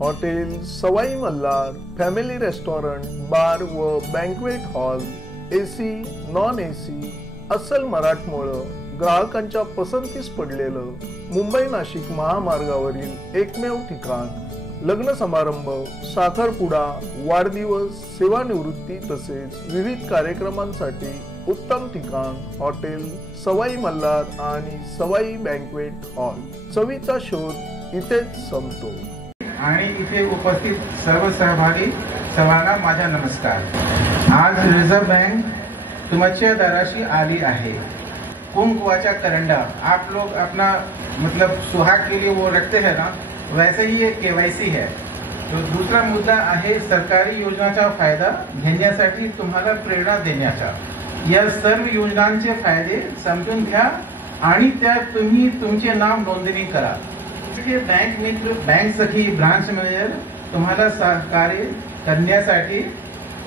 Hotel Sawai Malhar family restaurant bar व banquet hall AC non AC अस्सल मराठमोळं ग्राहकांच्या पसंतीस पडलेलं मुंबई नाशिक महामार्गावरील एकमेव ठिकाण लग्न समारंभ साखरपुडा वाढदिवस सेवानिवृत्ती तसेच विविध कार्यक्रमांसाठी उत्तम ठिकाण हॉटेल सवाई मल्हार आणि सवाई बँक्वेट हॉल। चवीचा शोध इथेच संपतो। आणि इथे उपस्थित सर्व सहभागी सर्वांना माझा नमस्कार। आज रिझर्व बँक तुमच्या दाराशी आली आहे। कुंकवाचा करंडा आप लोग अपना मतलब सुहाग के लिए वो रखते हैं ना, वैसे ही ये केवायसी है। तो दूसरा मुद्दा आहे सरकारी योजनाचा फायदा घेण्यासाठी तुम्हाला प्रेरणा देण्याचा। या सर्व योजनांचे फायदे समजून घ्या आणि त्यात तुम्ही तुमचे नाव नोंदणी करा। बैंक मित्र बैंक सखी ब्रांच मॅनेजर तुम्हाला सहकार्य करण्यासाठी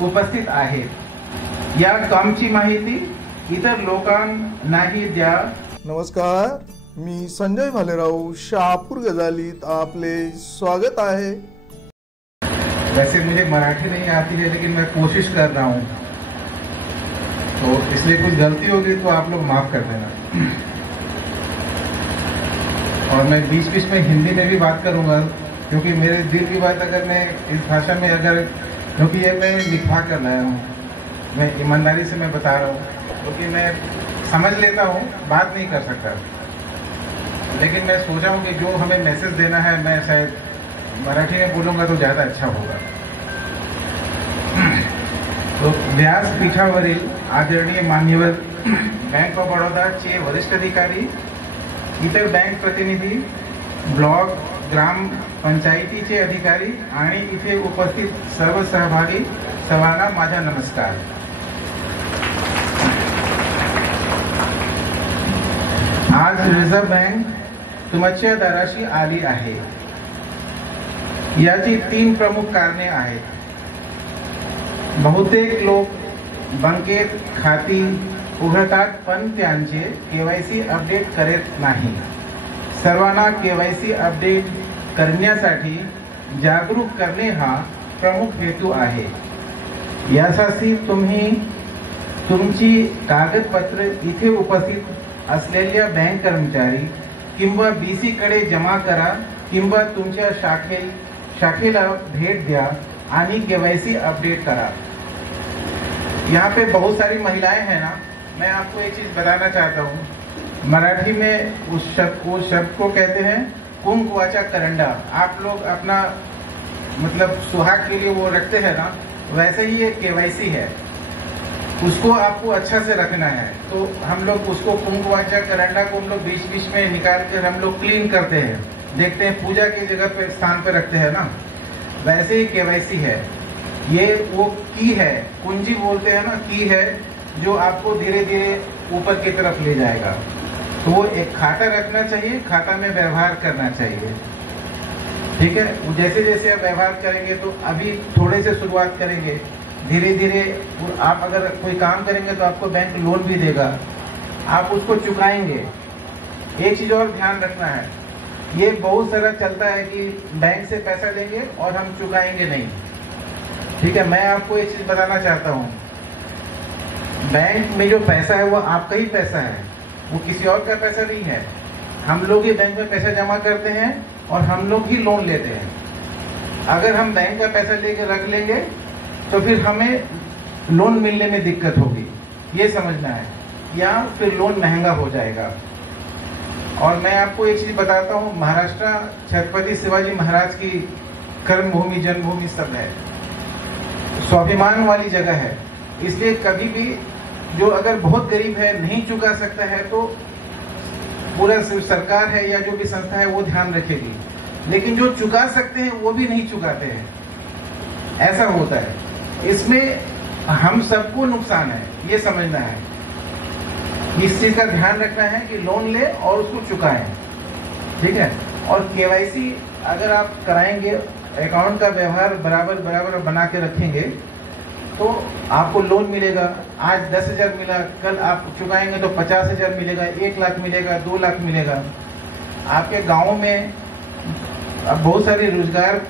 उपस्थित आहेत। या कामची माहिती इतर लोकांनाही द्या। नमस्कार, मी संजय भालेराव शहापूर गजालीत आपले स्वागत है। वैसे मुझे मराठी नहीं आती है लेकिन मैं कोशिश कर रहा हूँ, तो इसलिए कुछ गलती होगी तो आप लोग माफ कर देना। और मैं बीच बीच में हिंदी में भी बात करूंगा क्योंकि मेरे दिल की बात अगर मैं इस भाषा में क्योंकि ये मैं लिखवा कर लाया हूँ, मैं ईमानदारी से मैं बता रहा हूँ क्योंकि मैं समझ लेता हूँ, बात नहीं कर सकता, लेकिन मैं सोचा हूँ कि जो हमें मैसेज देना है मैं शायद मराठी में बोलूंगा तो ज्यादा अच्छा होगा। तो व्यासपीठावरील आदरणीय मान्यवर बँक ऑफ बडोदाचे वरिष्ठ अधिकारी, इतर बँक प्रतिनिधी, ब्लॉक ग्राम पंचायतीचे अधिकारी आणि इथे उपस्थित सर्व सहभागी सर्वांना माझा नमस्कार। आज रिझर्व बँक तुमच्या दाराशी आली आहे। याची 3 प्रमुख कारणे आहेत। बहुतेक लोक बँकेत खाती उघडतात पण त्यांचे केवायसी अपडेट करत नाही। सर्वांना केवायसी अपडेट करण्यासाठी जागरूक करणे हा प्रमुख हेतू आहे। यासाठी तुम्ही तुमची कागदपत्र इथे उपस्थित असलेल्या बँक कर्मचारी किंवा बीसी कडे जमा करा किंवा तुमच्या शाखेला भेट द्या आणि केवायसी अपडेट करा। यहाँ पे बहुत सारी महिलाएं हैं ना, मैं आपको एक चीज बताना चाहता हूँ। मराठी में उस शब्द को कहते हैं कुंकवाचा करंडा। आप लोग अपना मतलब सुहाग के लिए वो रखते हैं ना, वैसे ही ये केवायसी है, उसको आपको अच्छा से रखना है। तो हम लोग उसको कुंकवाचा करंडा को हम लोग बीच बीच में निकाल कर हम लोग क्लीन करते हैं, देखते हैं पूजा की जगह पे स्थान पे रखते हैं ना, वैसे ही केवायसी है। ये वो की है, कुंजी बोलते हैं ना, की है जो आपको धीरे धीरे ऊपर की तरफ ले जाएगा। तो वो एक खाता रखना चाहिए, खाता में व्यवहार करना चाहिए, ठीक है। जैसे जैसे आप व्यवहार करेंगे तो अभी थोड़े से शुरुआत करेंगे, धीरे धीरे आप अगर कोई काम करेंगे तो आपको बैंक लोन भी देगा, आप उसको चुकाएंगे। एक चीज और ध्यान रखना है, ये बहुत सारा चलता है कि बैंक से पैसा लेंगे और हम चुकाएंगे नहीं, ठीक है। मैं आपको एक चीज बताना चाहता हूँ, बैंक में जो पैसा है वो आपका ही पैसा है, वो किसी और का पैसा नहीं है। हम लोग ही बैंक में पैसा जमा करते हैं और हम लोग ही लोन लेते हैं। अगर हम बैंक का पैसा लेके रख लेंगे तो फिर हमें लोन मिलने में दिक्कत होगी, ये समझना है, या फिर लोन महंगा हो जाएगा। और मैं आपको एक चीज बताता हूँ, महाराष्ट्र छत्रपति शिवाजी महाराज की कर्मभूमि जन्मभूमि सब है, स्वाभिमान वाली जगह है। इसलिए कभी भी जो अगर बहुत गरीब है नहीं चुका सकता है तो पूरा सरकार है या जो भी संस्था है वो ध्यान रखेगी, लेकिन जो चुका सकते हैं वो भी नहीं चुकाते हैं, ऐसा होता है। इसमें हम सबको नुकसान है, ये समझना है। इस चीज का ध्यान रखना है कि लोन ले और उसको चुकाएं, ठीक है। और केवाईसी अगर आप कराएंगे, अकाउंट का व्यवहार बराबर बराबर बना के रखेंगे तो आपको लोन मिलेगा। आज 10,000 मिला, कल आप चुकाएंगे तो 50,000 मिलेगा, 1 लाख मिलेगा, 2 लाख मिलेगा। आपके गांव में अब बहुत सारे रोजगार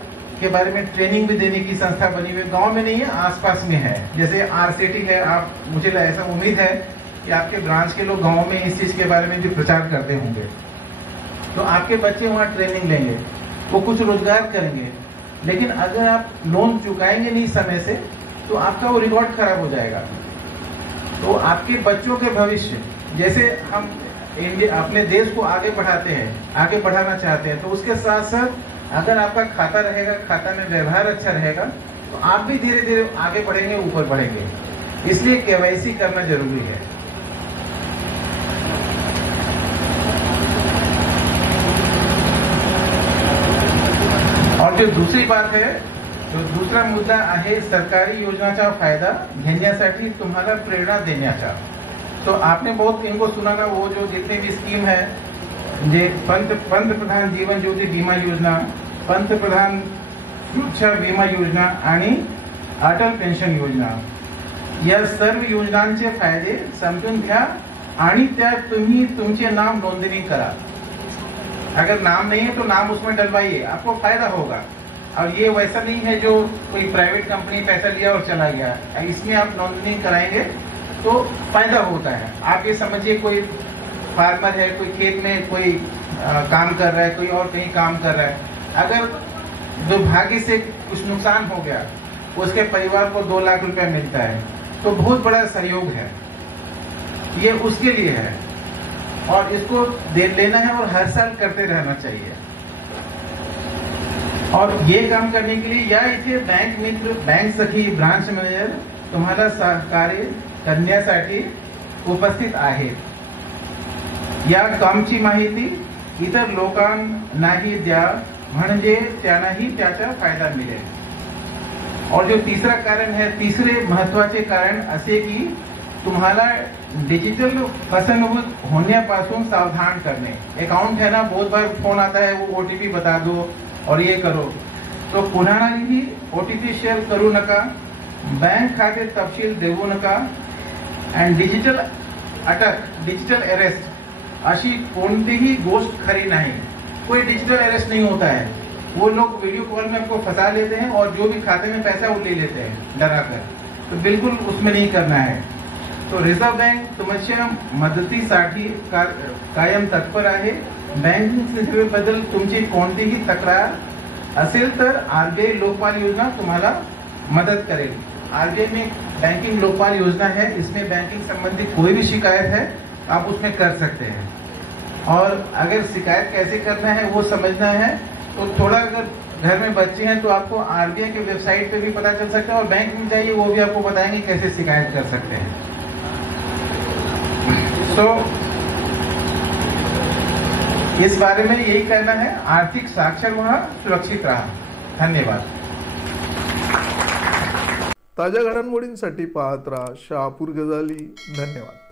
के बारे में ट्रेनिंग भी देने की संस्था बनी हुई गांव में नहीं है, आसपास में है। जैसे आरसीटी है, आप मुझे ऐसा उम्मीद है कि आपके ब्रांच के लोग गांव में इस चीज के बारे में भी प्रचार करते होंगे। तो आपके बच्चे वहाँ ट्रेनिंग लेंगे, वो कुछ रोजगार करेंगे। लेकिन अगर आप लोन चुकाएंगे नहीं समय से तो आपका वो रिकॉर्ड खराब हो जाएगा। तो आपके बच्चों के भविष्य, जैसे हम इंडिया अपने देश को आगे बढ़ाते हैं, आगे बढ़ाना चाहते हैं, तो उसके साथ साथ अगर आपका खाता रहेगा, खाता में व्यवहार अच्छा रहेगा, तो आप भी धीरे धीरे आगे बढ़ेंगे, ऊपर बढ़ेंगे। इसलिए केवाईसी करना जरूरी है। और जो दूसरी बात है, जो दूसरा मुद्दा आहे सरकारी योजनाचा फायदा घेण्यासाठी तुम्हाला प्रेरणा देण्याचा। तो आपने बहुत इनको सुना ना, वो जो जितने भी स्कीम है, जे पंतप्रधान जीवन ज्योति बीमा योजना, पंतप्रधान सुरक्षा बीमा योजना आणि अटल पेन्शन योजना, या सर्व योजनांचे फायदे समजून घ्या आणि त्यात तुम्ही तुमचे नाम नोंदणी करा। अगर नाम नहीं है तो नाम उसमें डलवाइए, आपको फायदा होगा। और ये वैसा नहीं है जो कोई प्राइवेट कंपनी पैसा लिया और चला गया, इसमें आप नोंदणी कराएंगे तो फायदा होता है। आप ये समझिए कोई फार्मर है, कोई खेत में कोई काम कर रहा है, कोई और कहीं काम कर रहा है, अगर दुर्भाग्य से कुछ नुकसान हो गया, उसके परिवार को 2 लाख रुपया मिलता है, तो बहुत बड़ा सहयोग है, ये उसके लिए है। और इसको दे लेना है और हर साल करते रहना चाहिए। और ये काम करने के लिए या इथे बैंक मित्र, बैंक सखी, ब्रांच मॅनेजर तुम्हाला सहकार्य करण्यासाठी उपस्थित आहेत। या कामची माहिती इतर लोकांनाही द्या, म्हणजे त्यांनाही त्याचा फायदा मिळेल। और जो तीसरा कारण है, तीसरे महत्वाचे कारण असे की तुम्हाला डिजिटल फसवणूक होण्यापासून सावधान करने। अकाउंट है ना, बहुत बार फोन आता है, वो ओटीपी बता दो और ये करो, तो कुणालाही ओटीपी शेअर करू नका, बैंक खाते तपशील देऊ नका। एंड डिजिटल अटक, डिजिटल अरेस्ट अशी कोणतीही गोष्ट खरी नहीं। कोई डिजिटल अरेस्ट नहीं होता है, वो लोग वीडियो कॉल में आपको फंसा लेते हैं और जो भी खाते में पैसा वो ले लेते हैं डराकर, तो बिल्कुल उसमें नहीं करना है। तो रिझर्व्ह बँक तुमच्या मदतीसाठी कायम तत्पर आहे। बँकिंग सेवेबद्दल तुमची कोणतीही तक्रार असेल तर आरबीआई लोकपाल योजना तुम्हाला मदत करेल। आरबीआई में बैंकिंग लोकपाल योजना है, इसमें बैंकिंग संबंधी कोई भी शिकायत है आप उसमें कर सकते हैं। और अगर शिकायत कैसे करना है वो समझना है तो थोड़ा, अगर घर में बच्चे हैं तो आपको आरबीआई के वेबसाइट पे भी पता चल सकता है, और बैंक में जाइए, वो भी आपको बताएंगे कैसे शिकायत कर सकते हैं। तो इस बारे में यही कहना है, आर्थिक साक्षर व्हा, सुरक्षित रहा। धन्यवाद। ताज्या घडामोडींसाठी पाहत राहा शहापूर गजाली। धन्यवाद।